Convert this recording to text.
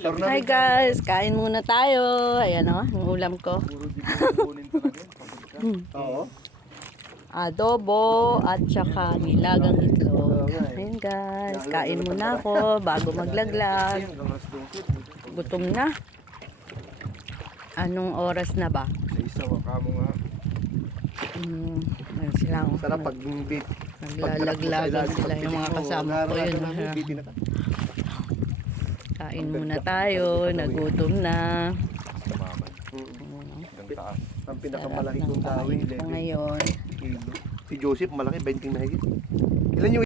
Hi guys, kain muna tayo. Ayan o, yung ulam ko. Oo. Adobo at saka nilagang itlog. Ayan guys, kain muna ako bago maglaglag. Gutom na. Anong oras na ba? Isa waka mo nga. Ayun sila. Sarap pag bit. Naglalaglagan sila yung mga kasama ko yun. Kain muna tayo, nagutom na. Ang pinakamalaki kong dawin. Ngayon. Si Joseph malaki, 20 na higit. Ilan yung